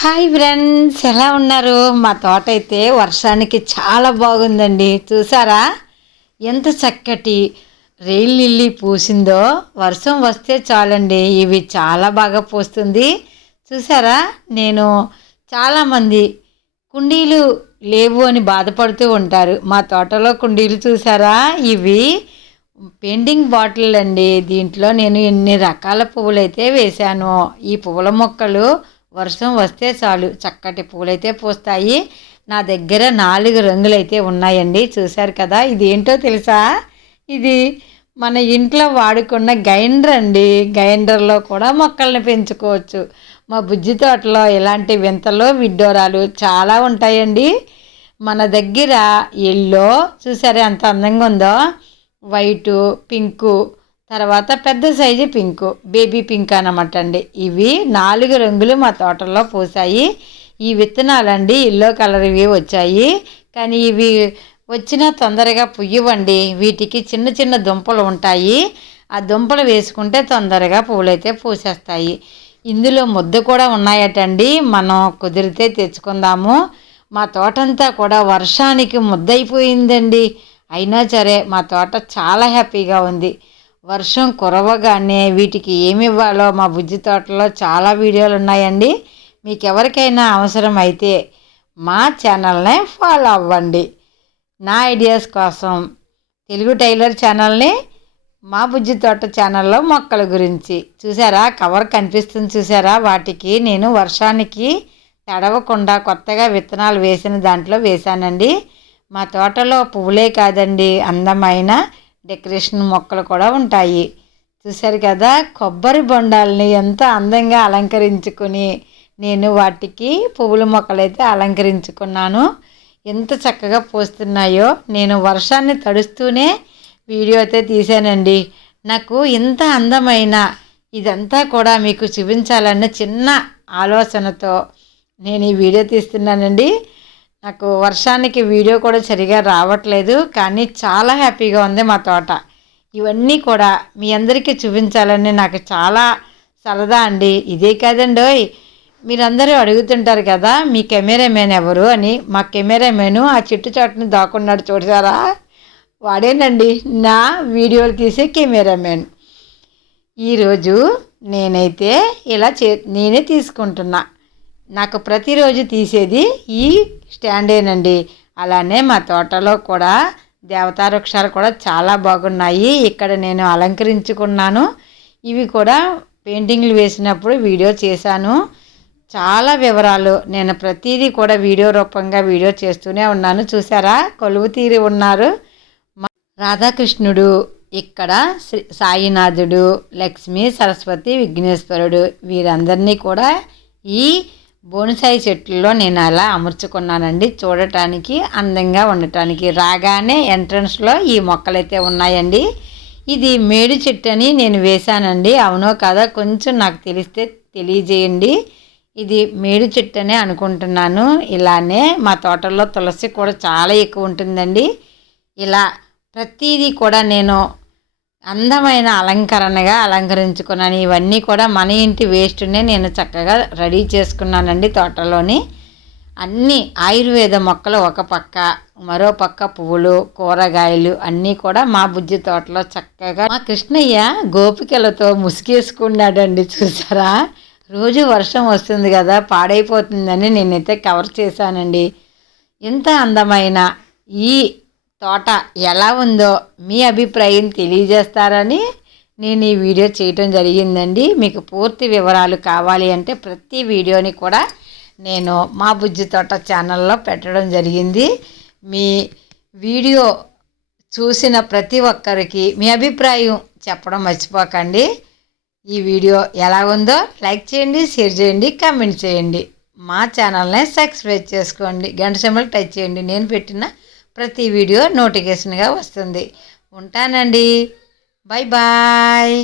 Hi friends, ఎలా ఉన్నారు? మా తోట అయితే వర్షానికి చాలా బాగుందండి. చూసారా ఎంత చక్కటి రైల్ లిల్లీ పూసిందో. వర్షం వస్తే చాలండి ఇవి చాలా బాగా పూస్తుంది. చూసారా, నేను చాలామంది కుండీలు లేవు అని బాధపడుతూ ఉంటారు. మా తోటలో కుండీలు చూసారా, ఇవి పెయింటింగ్ బాటిల్ అండి. దీంట్లో నేను ఎన్ని రకాల పువ్వులు అయితే వేశాను. ఈ పువ్వుల మొక్కలు వర్షం వస్తే చాలు చక్కటి పూలైతే పూస్తాయి. నా దగ్గర 4 రంగులైతే ఉన్నాయండి. చూశారు కదా, ఇది ఏంటో తెలుసా? ఇది మన ఇంట్లో వాడుకున్న గ్రైండర్ అండి. గ్రైండర్లో కూడా మొక్కల్ని పెంచుకోవచ్చు. మా బుజ్జి తోటలో ఇలాంటి వింతలు విడ్డూరాలు చాలా ఉంటాయండి. మన దగ్గర ఎల్లో చూసారా ఎంత అందంగా ఉందో, వైటు, పింకు, తర్వాత పెద్ద సైజు పింకు, బేబీ పింక్ అనమాట అండి. ఇవి 4 రంగులు మా తోటలో పూసాయి. ఈ విత్తనాలండి ఎల్లో కలర్ ఇవి వచ్చాయి, కానీ ఇవి వచ్చినా తొందరగా పుయ్యవండి. వీటికి చిన్న చిన్న దుంపలు ఉంటాయి. ఆ దుంపలు వేసుకుంటే తొందరగా పూలైతే పూసేస్తాయి. ఇందులో ముద్ద కూడా ఉన్నాయటండి. మనం కుదిరితే తెచ్చుకుందాము. మా తోటంతా కూడా వర్షానికి ముద్దయిపోయిందండి. అయినా సరే మా తోట చాలా హ్యాపీగా ఉంది. వర్షం కురవగానే వీటికి ఏమి ఇవ్వాలో మా బుజ్జి తోటలో చాలా వీడియోలు ఉన్నాయండి. మీకు ఎవరికైనా అవసరం అయితే మా ఛానల్ని ఫాలో అవ్వండి. నా ఐడియాస్ కోసం తెలుగు టైలర్ ఛానల్ని, మా బుజ్జి తోట ఛానల్లో మొక్కల గురించి. చూసారా కవర్ కనిపిస్తుంది చూసారా, వాటికి నేను వర్షానికి తడవకుండా కొత్తగా విత్తనాలు వేసిన దాంట్లో వేశానండి. మా తోటలో పువ్వులే కాదండి, అందమైన డెకరేషన్ మొక్కలు కూడా ఉంటాయి. చూశారు కదా, కొబ్బరి బొండాలని ఎంత అందంగా అలంకరించుకుని నేను వాటికి పువ్వుల మొక్కలైతే అలంకరించుకున్నాను. ఎంత చక్కగా పూస్తున్నాయో. నేను వర్షాన్ని తడుస్తూనే వీడియో అయితే తీశానండి. నాకు ఇంత అందమైన ఇదంతా కూడా మీకు చూపించాలన్న చిన్న ఆలోచనతో నేను ఈ వీడియో తీస్తున్నానండి. నాకు వర్షానికి వీడియో కూడా సరిగా రావట్లేదు, కానీ చాలా హ్యాపీగా ఉంది మా తోట. ఇవన్నీ కూడా మీ అందరికీ చూపించాలని నాకు చాలా సరదా అండి. ఇదే కాదండి, మీరందరూ అడుగుతుంటారు కదా మీ కెమెరామెన్ ఎవరు అని. మా కెమెరామెను ఆ చెట్టు చాటుని దాక్కున్నాడు చూసారా, వాడేనండి నా వీడియోలు తీసే కెమెరామెన్. ఈరోజు నేనైతే ఇలా నేనే తీసుకుంటున్నా. నాకు ప్రతిరోజు తీసేది ఈ స్టాండేనండి. అలానే మా తోటలో కూడా దేవతా వృక్షాలు కూడా చాలా బాగున్నాయి. ఇక్కడ నేను అలంకరించుకున్నాను. ఇవి కూడా పెయింటింగ్లు వేసినప్పుడు వీడియో చేశాను. చాలా వివరాలు నేను ప్రతిదీ కూడా వీడియో రూపంగా వీడియో చేస్తూనే ఉన్నాను. చూసారా, కొలువు తీరి ఉన్నారు రాధాకృష్ణుడు, ఇక్కడ సాయినాథుడు, లక్ష్మి, సరస్వతి, విఘ్నేశ్వరుడు. వీరందరినీ కూడా ఈ బోన్సాయి చెట్లలో నేను అలా అమర్చుకున్నానండి, చూడటానికి అందంగా ఉండటానికి. రాగానే ఎంట్రన్స్లో ఈ మొక్కలైతే ఉన్నాయండి. ఇది మేడు చెట్టు అని నేను వేశానండి. అవునో కాదా కొంచెం నాకు తెలిస్తే తెలియజేయండి. ఇది మేడు చెట్టు అనే అనుకుంటున్నాను. ఇలానే మా తోటలో తులసి కూడా చాలా ఎక్కువ ఉంటుందండి. ఇలా ప్రతిదీ కూడా నేను అందమైన అలంకరణగా అలంకరించుకున్నాను. ఇవన్నీ కూడా మన ఇంటి వేస్ట్నే నేను చక్కగా రెడీ చేసుకున్నానండి. తోటలోని అన్నీ ఆయుర్వేద మొక్కలు ఒక పక్క, మరో పక్క పువ్వులు, కూరగాయలు అన్నీ కూడా మా బుజ్జి తోటలో చక్కగా. మా కృష్ణయ్య గోపికలతో ముసుగేసుకున్నాడండి. చూసారా, రోజు వర్షం వస్తుంది కదా పాడైపోతుందని నేనైతే కవర్ చేశానండి. ఇంత అందమైన ఈ తోట ఎలా ఉందో మీ అభిప్రాయం తెలియజేస్తారని నేను ఈ వీడియో చేయటం జరిగిందండి. మీకు పూర్తి వివరాలు కావాలి అంటే ప్రతి వీడియోని కూడా నేను మా బుజ్జి తోట ఛానల్లో పెట్టడం జరిగింది. మీ వీడియో చూసిన ప్రతి ఒక్కరికి మీ అభిప్రాయం చెప్పడం మర్చిపోకండి. ఈ వీడియో ఎలా ఉందో లైక్ చేయండి, షేర్ చేయండి, కామెంట్ చేయండి. మా ఛానల్ని సబ్స్క్రైబ్ చేసుకోండి, గంట సింబల్ టచ్ చేయండి. నేను పెట్టిన ప్రతి వీడియో నోటిఫికేషన్గా వస్తుంది. ఉంటానండి, బాయ్ బాయ్.